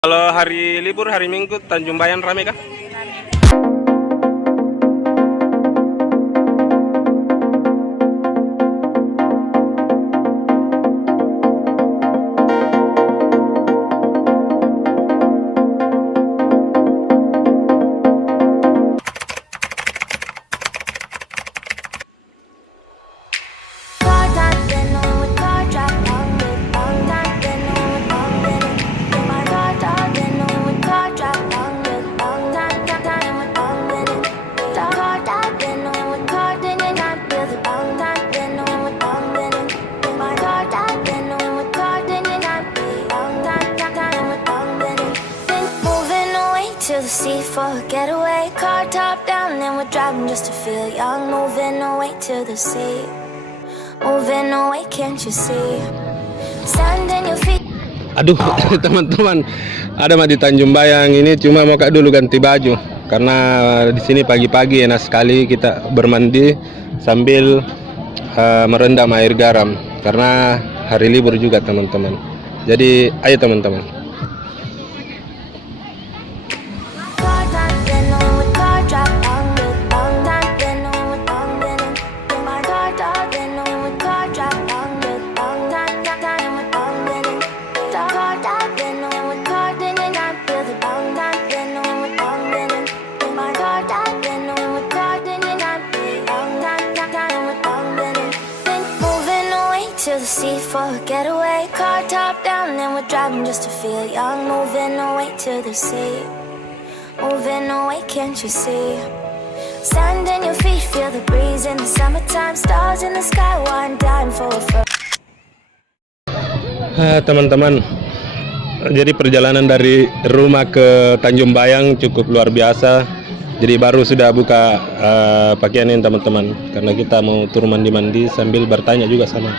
Kalau hari libur, hari Minggu, Tanjung Bayan rame kah? To the sea for a getaway, car top down, and we're driving just to feel young. Moving away to the sea, moving away, can't you see? Sand in your feet. Aduh, teman-teman, ada mah di Tanjung Bayang ini cuma mau kak dulu ganti baju karena di sini pagi-pagi enak sekali kita bermandi sambil merendam air garam karena hari libur juga teman-teman. Jadi ayo teman-teman. To the sea for a getaway, car top down, and we're driving just to feel young. Moving away to the sea, moving away, can't you see? Sand in your feet, feel the breeze in the summertime. Stars in the sky, one dime for a Teman-teman, jadi perjalanan dari rumah ke Tanjung Bayang cukup luar biasa. Jadi baru sudah buka pakaian ini teman-teman, karena kita mau turun mandi-mandi sambil bertanya juga sama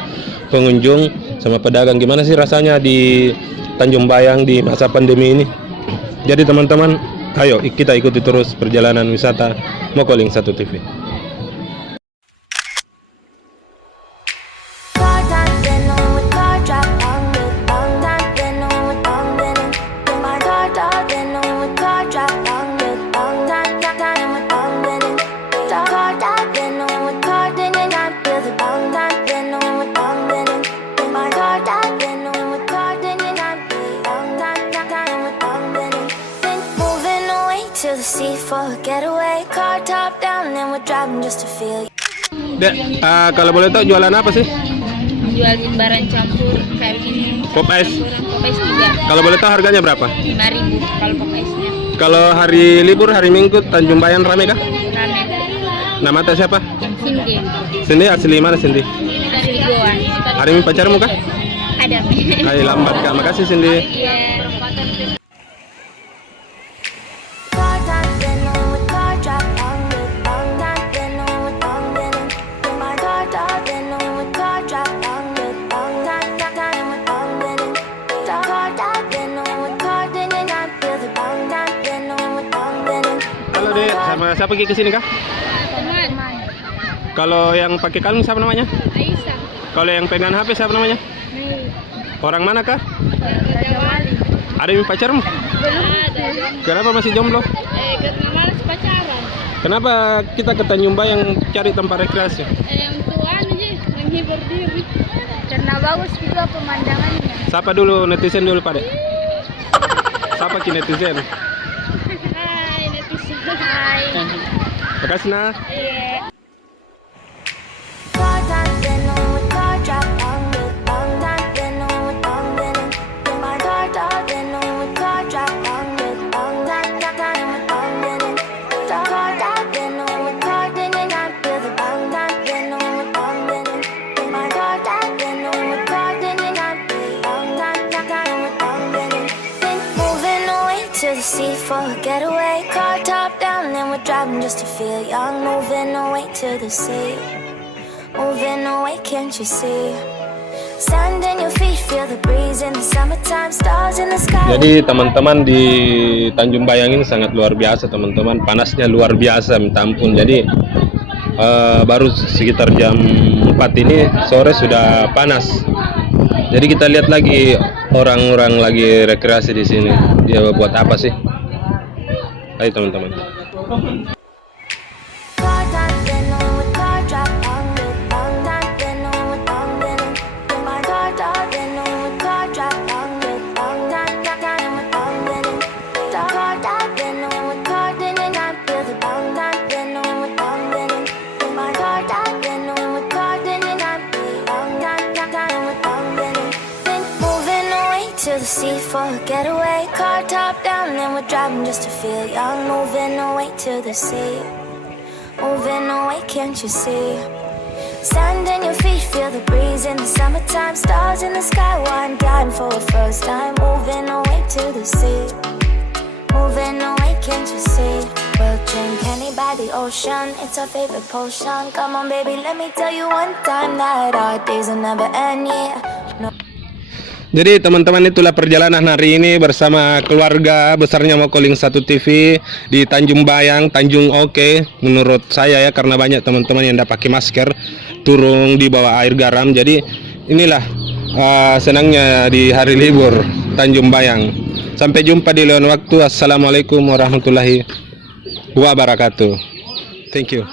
pengunjung, sama pedagang gimana sih rasanya di Tanjung Bayang di masa pandemi ini. Jadi teman-teman, ayo kita ikuti terus perjalanan wisata Mokoling 1 TV. To the sea for a getaway, car top down, and we're driving just to feel. Dek, kalau boleh tahu jualan apa sih? Jual barang campur kayak gini. Pop ice. Pop ice 3. Kalau boleh tahu harganya berapa? 5.000 kalau pop ice-nya. Kalau hari libur, hari Minggu, Tanjung Bayan rame kah? Rame. Nama teh siapa? Cindy. Cindy asli mana Cindy? Asli Goa. Hari ini pacarmu kah? Ada. Kali lambat kak, makasih Cindy. Iya. Halo Dek, sama siapa pergi ke sini kah? Teman. Kalau yang pakai kalung siapa namanya? Aisyah. Kalau yang pegang HP siapa namanya? Nih. Orang mana kah? Raja Wali. Ada yang pacarmu? Belum ada. Kenapa masih jomblo? Karena malas pacaran. Kenapa kita ke Tanjung Bayang cari tempat rekreasi? Yang tua aja menghibur diri. Karena bagus juga pemandangannya. Siapa dulu netizen dulu Pak Dek? Siapa ki netizen? Hai netizen. Hai. Makasih nah. Iya. To the sea for a getaway, car top down, and we're driving just to feel young. Moving away to the sea, moving away, can't you see? Sand in your feet, feel the breeze in the summertime. Stars in the sky. Jadi teman-teman di Tanjung Bayang ini sangat luar biasa teman-teman, panasnya luar biasa minta ampun. Jadi baru sekitar jam 4 ini sore sudah panas. Jadi kita lihat lagi orang-orang lagi rekreasi di sini. Dia buat apa sih? Ayo teman-teman. Car time, been with car drop on with long time, been with long been in my car top, been with car drop on with long time with long been in car top, been with car didn't I feel the long time, been with long been in my car top, been with car didn't I feel long time with long been in. Been moving away to the sea for a getaway, car top down and we're driving just to feel young, moving away to the sea. Moving away, can't you see? Sand in your feet, feel the breeze in the summertime. Stars in the sky, one dime for a first time. Moving away to the sea. Moving away, can't you see? We'll drink honey by the ocean, it's our favorite potion. Come on baby, let me tell you one time that our days will never end, yeah. No. Jadi teman-teman, itulah perjalanan hari ini bersama keluarga besarnya Mokoling 1 TV di Tanjung Bayang, Tanjung Oke. Menurut saya ya, karena banyak teman-teman yang tidak pakai masker, turun di bawah air garam. Jadi inilah senangnya di hari libur Tanjung Bayang. Sampai jumpa di lain waktu. Assalamualaikum warahmatullahi wabarakatuh. Thank you.